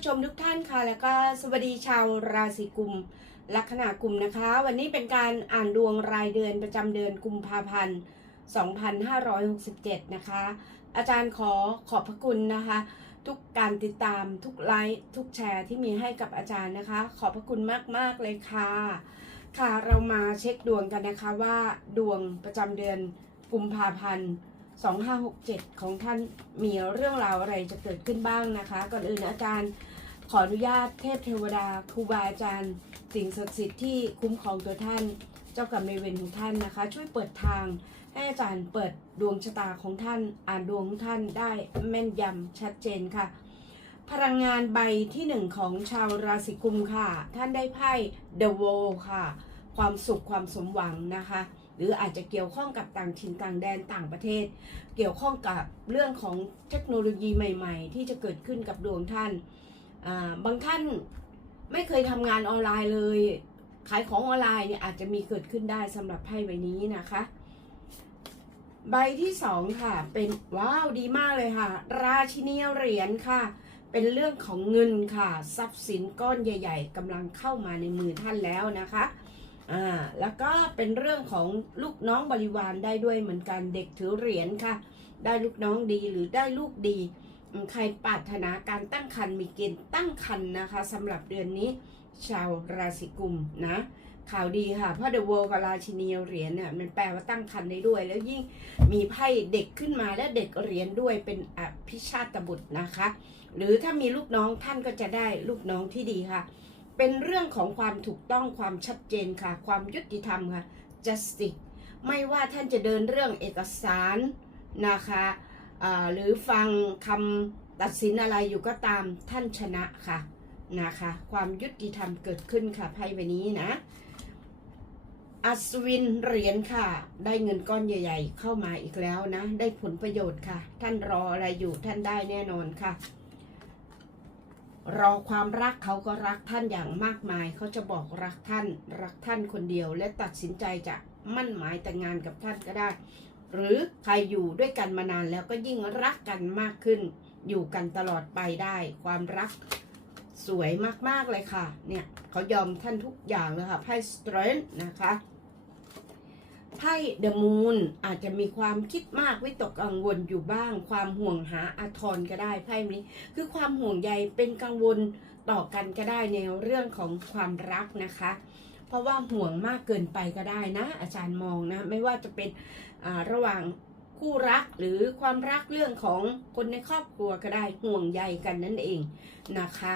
ผู้ชมทุกท่านค่ะ แล้วก็สวัสดีชาวราศีกุมลัคนากุมนะคะ วันนี้เป็นการอ่านดวงรายเดือนประจำเดือนกุมภาพันธ์ 2567 นะคะ อาจารย์ขอขอบพระคุณนะคะ ทุกการติดตามทุกไลค์ทุกแชร์ที่มีให้กับอาจารย์นะคะ ขอบพระคุณมาก ๆ เลยค่ะ ค่ะเรามาเช็คดวงกันนะคะว่าดวงประจำเดือนกุมภาพันธ์2567 ของท่านมีเรื่องราวอะไรจะเกิดขึ้นบ้างนะคะ ก่อนอื่นอาจารย์ ขออนุญาตเทพเทวดาครูบาอาจารย์ สิ่งศักดิ์สิทธิ์ที่คุ้มครองตัวท่าน เจ้ากรรมนายเวรของท่านนะคะ ช่วยเปิดทางให้อาจารย์เปิดดวงชะตาของท่าน อ่านดวงของท่านได้แม่นยำชัดเจนค่ะ พลังงานใบที่หนึ่งของชาวราศีกุมค่ะ ท่านได้ไพ่ The w o r l ค่ะ ความสุขความสมหวังนะคะหรืออาจจะเกี่ยวข้องกับต่างถิ่นต่างแดนต่างประเทศ เกี่ยวข้องกับเรื่องของเทคโนโลยีใหม่ ๆ ที่จะเกิดขึ้นกับดวงท่าน บางท่านไม่เคยทำงานออนไลน์เลย ขายของออนไลน์เนี่ยอาจจะมีเกิดขึ้นได้สำหรับไพ่ใบนี้นะคะ ใบที่สองค่ะ เป็นว้าวดีมากเลยค่ะ ราชินีเหรียญค่ะ เป็นเรื่องของเงินค่ะ ทรัพย์สินก้อนใหญ่ ๆกำลังเข้ามาในมือท่านแล้วนะคะอ่าแล้วก็เป็นเรื่องของลูกน้องบริวารได้ด้วยเหมือนกันเด็กถือเหรียญค่ะ ได้ลูกน้องดีหรือได้ลูกดี ใครปรารถนาการตั้งครรภ์มีเกณฑ์ตั้งครรภ์นะคะสำหรับเดือนนี้ชาวราศีกุมนะข่าวดีค่ะ เพราะ The World กับราชินีเหรียญเนี่ยมันแปลว่าตั้งครรภ์ได้ด้วย แล้วยิ่งมีไพ่เด็กขึ้นมาและเด็กเหรียญด้วยเป็นอภิชาตบุตรนะคะ หรือถ้ามีลูกน้องท่านก็จะได้ลูกน้องที่ดีค่ะ เป็นเรื่องของความถูกต้องความชัดเจนค่ะ ความยุติธรรมค่ะ justice ไม่ว่าท่านจะเดินเรื่องเอกสารนะคะ หรือฟังคำตัดสินอะไรอยู่ก็ตามท่านชนะค่ะนะคะ ความยุติธรรมเกิดขึ้นค่ะไพ่ใบนี้นะ อัศวินเหรียญค่ะ ได้เงินก้อนใหญ่ ๆ เข้ามาอีกแล้วนะ ได้ผลประโยชน์ค่ะ ท่านรออะไรอยู่ท่านได้แน่นอนค่ะรอความรักเขาก็รักท่านอย่างมากมาย เขาจะบอกรักท่าน รักท่านคนเดียว และตัดสินใจจะมั่นหมายแต่งงานกับท่านก็ได้ หรือใครอยู่ด้วยกันมานานแล้วก็ยิ่งรักกันมากขึ้น อยู่กันตลอดไปได้ ความรักสวยมากๆเลยค่ะ เนี่ยเขายอมท่านทุกอย่างเลยค่ะไพ่สเตรนท์นะคะไพ่เดอะมูนอาจจะมีความคิดมากวิตกกังวลอยู่บ้าง ความห่วงหาอาทรก็ได้ไพ่นี้ คือความห่วงใยเป็นกังวลต่อกันก็ได้ในเรื่องของความรักนะคะ เพราะว่าห่วงมากเกินไปก็ได้นะ อาจารย์มองนะ ไม่ว่าจะเป็นระหว่างคู่รักหรือความรักเรื่องของคนในครอบครัวก็ได้ห่วงใยกันนั่นเองนะคะ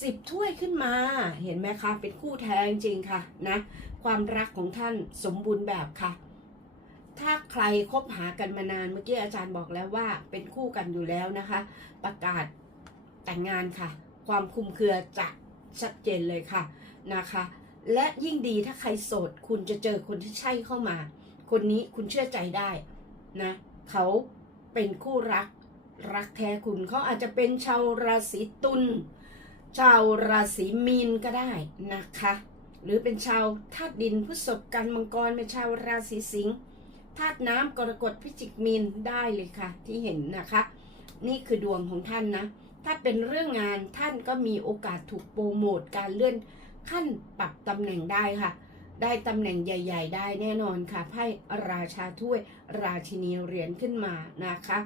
สิบถ้วยขึ้นมาเห็นไหมคะ เป็นคู่แท้จริงค่ะนะความรักของท่านสมบูรณ์แบบค่ะ ถ้าใครคบหากันมานานเมื่อกี้อาจารย์บอกแล้วว่า เป็นคู่กันอยู่แล้วนะคะ ประกาศแต่งงานค่ะ ความคุมเครือจะ ชัดเจนเลยค่ะนะคะ และยิ่งดีถ้าใครโสด คุณจะเจอคนที่ใช่เข้ามา คนนี้คุณเชื่อใจได้นะเขาเป็นคู่รักรักแท้คุณเขาอาจจะเป็นชาวราศีตุลชาวราศีมีนก็ได้นะคะ หรือเป็นชาวธาตุดินพฤษภกันมังกรเป็นชาวราศีสิงห์ธาตุน้ำกรกฎพิจิกมีนได้เลยค่ะ ที่เห็นนะคะ นี่คือดวงของท่านนะ ถ้าเป็นเรื่องงานท่านก็มีโอกาสถูกโปรโมทการเลื่อนขั้นปรับตำแหน่งได้ค่ะ ได้ตำแหน่งใหญ่ ๆ ได้แน่นอนค่ะไพ่ราชาถ้วยราชินีเหรียญขึ้นมานะคะ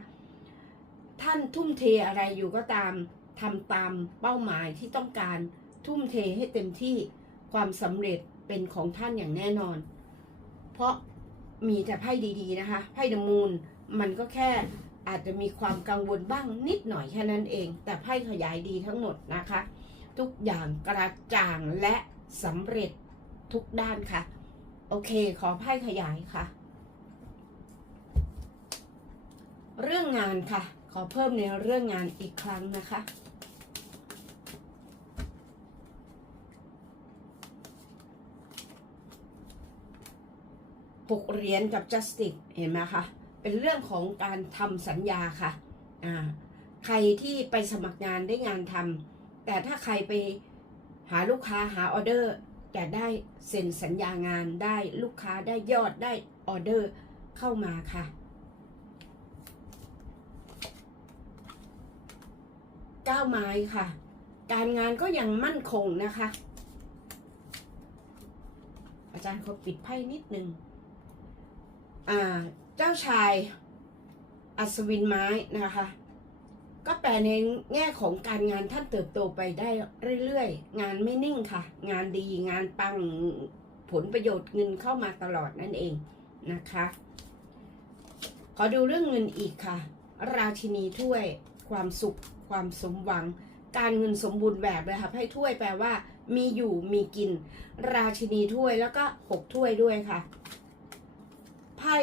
ท่านทุ่มเทอะไรอยู่ก็ตามทำตามเป้าหมายที่ต้องการทุ่มเทให้เต็มที่ความสำเร็จเป็นของท่านอย่างแน่นอน เพราะมีแต่ไพ่ดีๆนะคะไพ่ดมูนมันก็แค่ อาจจะมีความกังวลบ้างนิดหน่อยแค่นั้นเอง แต่ไพ่ขยายดีทั้งหมดนะคะ ทุกอย่างกระจ่างและสำเร็จทุกด้านค่ะ โอเค ขอไพ่ขยายค่ะ เรื่องงานค่ะ ขอเพิ่มในเรื่องงานอีกครั้งนะคะปลุกเหรียญกับ justice เห็นไหมคะ เป็นเรื่องของการทำสัญญาค่ะอ่าใครที่ไปสมัครงานได้งานทำแต่ถ้าใครไปหาลูกค้าหาออเดอร์จะได้เซ็นสัญญางานได้ลูกค้าได้ยอดได้ออเดอร์เข้ามาค่ะเก้าไม้ค่ะ การงานก็ยังมั่นคงนะคะ อาจารย์เขาปิดไพ่นิดนึงอ่า เจ้าชายอัศวินไม้นะคะ ก็แปลในแง่ของการงานท่านเติบโตไปได้เรื่อยๆ งานไม่นิ่งค่ะ งานดีงานปังผลประโยชน์เงินเข้ามาตลอดนั่นเองนะคะ ขอดูเรื่องเงินอีกค่ะ ราชินีถ้วย ความสุข ความสมหวัง การเงินสมบูรณ์แบบเลยค่ะไพ่ถ้วยแปลว่า มีอยู่มีกิน ราชินีถ้วยแล้วก็หกถ้วยด้วยค่ะไพ่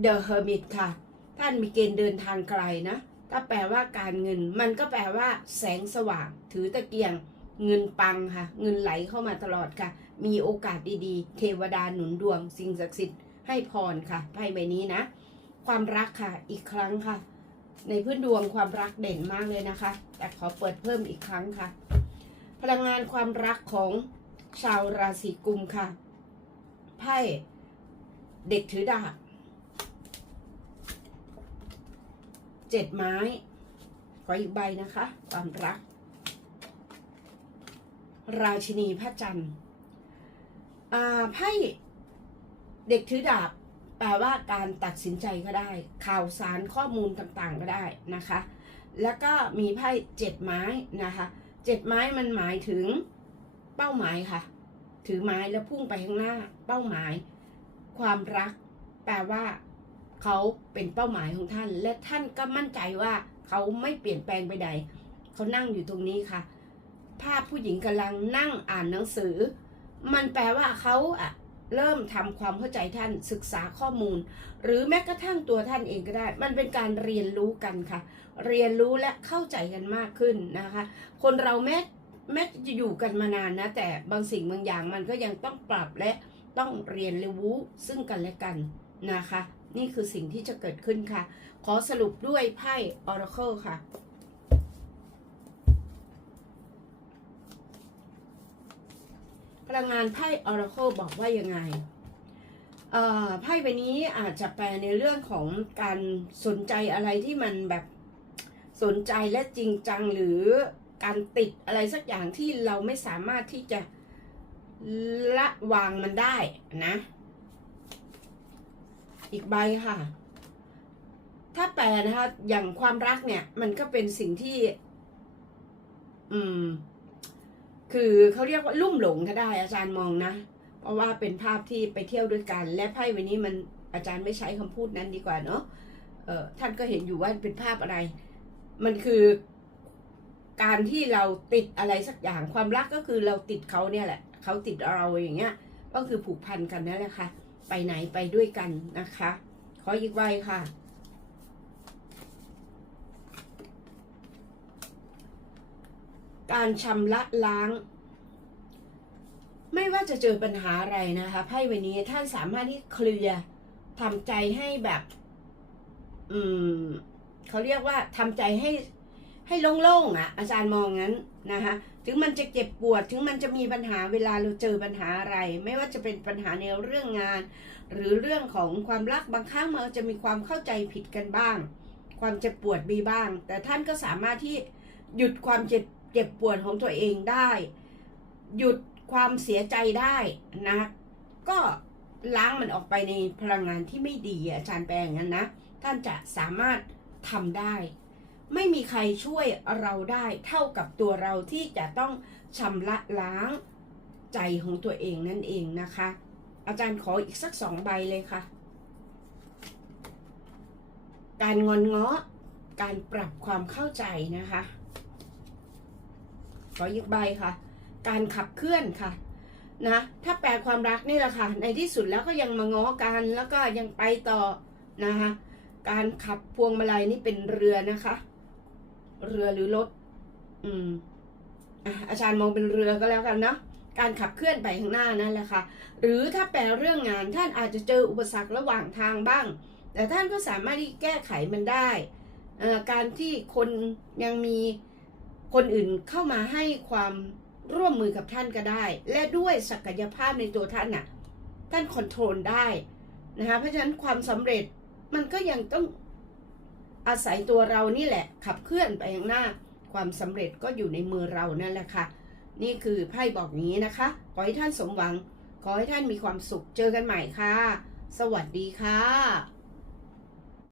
เดอะเฮอร์มิตค่ะ ท่านมีเกณฑ์เดินทางไกลนะถ้าแปลว่าการเงิน มันก็แปลว่า แสงสว่าง ถือตะเกียง เงินปังค่ะ เงินไหลเข้ามาตลอดค่ะ มีโอกาสดีๆ เทวดาหนุนดวง สิ่งศักดิ์สิทธิ์ให้พรค่ะไพ่ใบนี้นะ ความรักค่ะ อีกครั้งค่ะ ในพื้นดวงความรักเด่นมากเลยนะคะ แต่ขอเปิดเพิ่มอีกครั้งค่ะ พลังงานความรักของชาวราศีกุมค่ะไพ่เด็กถือดาบ เจ็ดไม้ ขออีกใบนะคะ ความรัก ราชินีพระจันทร์อ่าไพ่เด็กถือดาบ แปลว่าการตัดสินใจก็ได้ ข่าวสารข้อมูลต่างๆก็ได้นะคะ แล้วก็มีไพ่เจ็ดไม้นะคะเจ็ดไม้มันหมายถึงเป้าหมายค่ะ ถือไม้แล้วพุ่งไปข้างหน้า เป้าหมาย ความรัก แปลว่า เขาเป็นเป้าหมายของท่าน และท่านก็มั่นใจว่าเขาไม่เปลี่ยนแปลงไปใด เขานั่งอยู่ตรงนี้ค่ะ ภาพผู้หญิงกำลังนั่งอ่านหนังสือ มันแปลว่าเขาอะเริ่มทำความเข้าใจท่านศึกษาข้อมูล หรือแม้กระทั่งตัวท่านเองก็ได้ มันเป็นการเรียนรู้กันค่ะ เรียนรู้และเข้าใจกันมากขึ้นนะคะ คนเราแม้แม้จะอยู่กันมานานนะ แต่บางสิ่งบางอย่างมันก็ยังต้องปรับและต้องเรียนรู้ซึ่งกันและกันนะคะ นี่คือสิ่งที่จะเกิดขึ้นค่ะ ขอสรุปด้วยไพ่ Oracle ค่ะ พลังงานไพ่ Oracle บอกว่ายังไงไพ่ใบนี้อาจจะแปลในเรื่องของการสนใจอะไรที่มันแบบสนใจและจริงจังหรือการติดอะไรสักอย่างที่เราไม่สามารถที่จะละวางมันได้นะ อีกใบค่ะ ถ้าแปลนะคะ อย่างความรักเนี่ย มันก็เป็นสิ่งที่ อืม คือเขาเรียกว่าลุ่มหลงก็ได้ อาจารย์มองนะ เพราะว่าเป็นภาพที่ไปเที่ยวด้วยกัน และไพ่วันนี้มันอาจารย์ไม่ใช้คำพูดนั้นดีกว่าเนาะเออท่านก็เห็นอยู่ว่าเป็นภาพอะไร มันคือการที่เราติดอะไรสักอย่างความรักก็คือเราติดเขาเนี่ยแหละ เขาติดเราอย่างเงี้ย ก็คือผูกพันกันนั่นแหละค่ะ ไปไหนไปด้วยกันนะคะ ขออีกใบค่ะ การชำระล้าง ไม่ว่าจะเจอปัญหาอะไรนะคะไพ่ใบนี้ท่านสามารถที่เคลียร์ทำใจให้แบบ อืมเขาเรียกว่าทำใจให้ให้โล่งๆอะ อาจารย์มองงั้นนะคะ ถึงมันจะเจ็บปวดถึงมันจะมีปัญหาเวลาเราเจอปัญหาอะไร ไม่ว่าจะเป็นปัญหาในเรื่องงาน หรือเรื่องของความรักบางครั้งมันจะมีความเข้าใจผิดกันบ้าง ความเจ็บปวดมีบ้าง แต่ท่านก็สามารถที่หยุดความเจ็บเจ็บปวดของตัวเองได้ หยุดความเสียใจได้นะก็ล้างมันออกไปในพลังงานที่ไม่ดีอาจารย์แปลงนั้นนะ ท่านจะสามารถทำได้ ไม่มีใครช่วยเราได้เท่ากับตัวเราที่จะต้องชำระล้างใจของตัวเองนั่นเองนะคะ อาจารย์ขออีกสักสองใบเลยค่ะ การงอนง้อการปรับความเข้าใจนะคะ ขออีกใบค่ะ การขับเคลื่อนค่ะนะถ้าแปลความรักนี่แหละค่ะ ในที่สุดแล้วก็ยังมาง้อกันแล้วก็ยังไปต่อนะคะการขับพวงมาลัยนี่เป็นเรือนะคะ เรือหรือรถ อืมอาจารย์มองเป็นเรือก็แล้วกันเนาะการขับเคลื่อนไปข้างหน้านั่นแหละค่ะ หรือถ้าแปลเรื่องงานท่านอาจจะเจออุปสรรคระหว่างทางบ้าง แต่ท่านก็สามารถที่แก้ไขมันได้ การที่คนยังมีคนอื่นเข้ามาให้ความร่วมมือกับท่านก็ได้ และด้วยศักยภาพในตัวท่านน่ะ ท่านคอนโทรลได้นะคะ เพราะฉะนั้นความสำเร็จมันก็ยังต้อง อาศัยตัวเรานี่แหละ ขับเคลื่อนไปข้างหน้า ความสำเร็จก็อยู่ในมือเรานั่นแหละค่ะ นี่คือไพ่บอกงนี้นะคะ ขอให้ท่านสมหวัง ขอให้ท่านมีความสุข เจอกันใหม่ค่ะ สวัสดีค่ะ